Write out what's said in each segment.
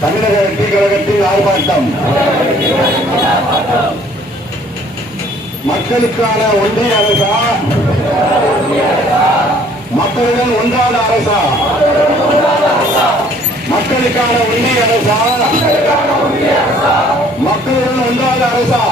தமிழக வெற்றி கழகத்தின் ஆர்ப்பாட்டம். மக்களுக்கான ஒன்றிய அரசா? மக்களுடன் ஒன்றாத அரசா? மக்களுக்கான ஒன்றிய அரசா? மக்களுடன் ஒன்றாத அரசா?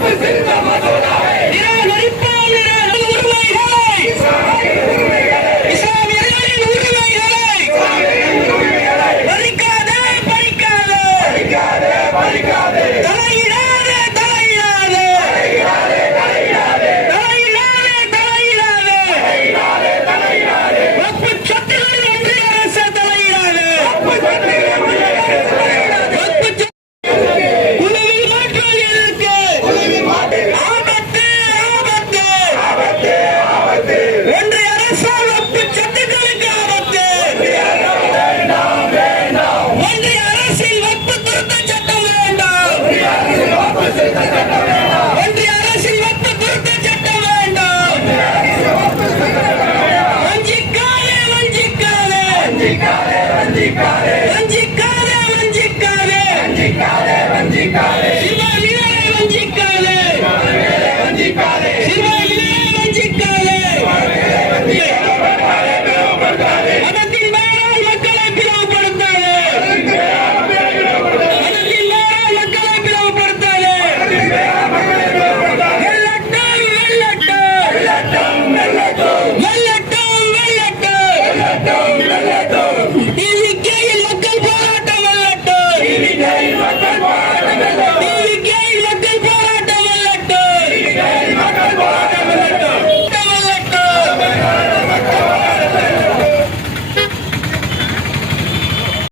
Yeah. Gracias. Thank you.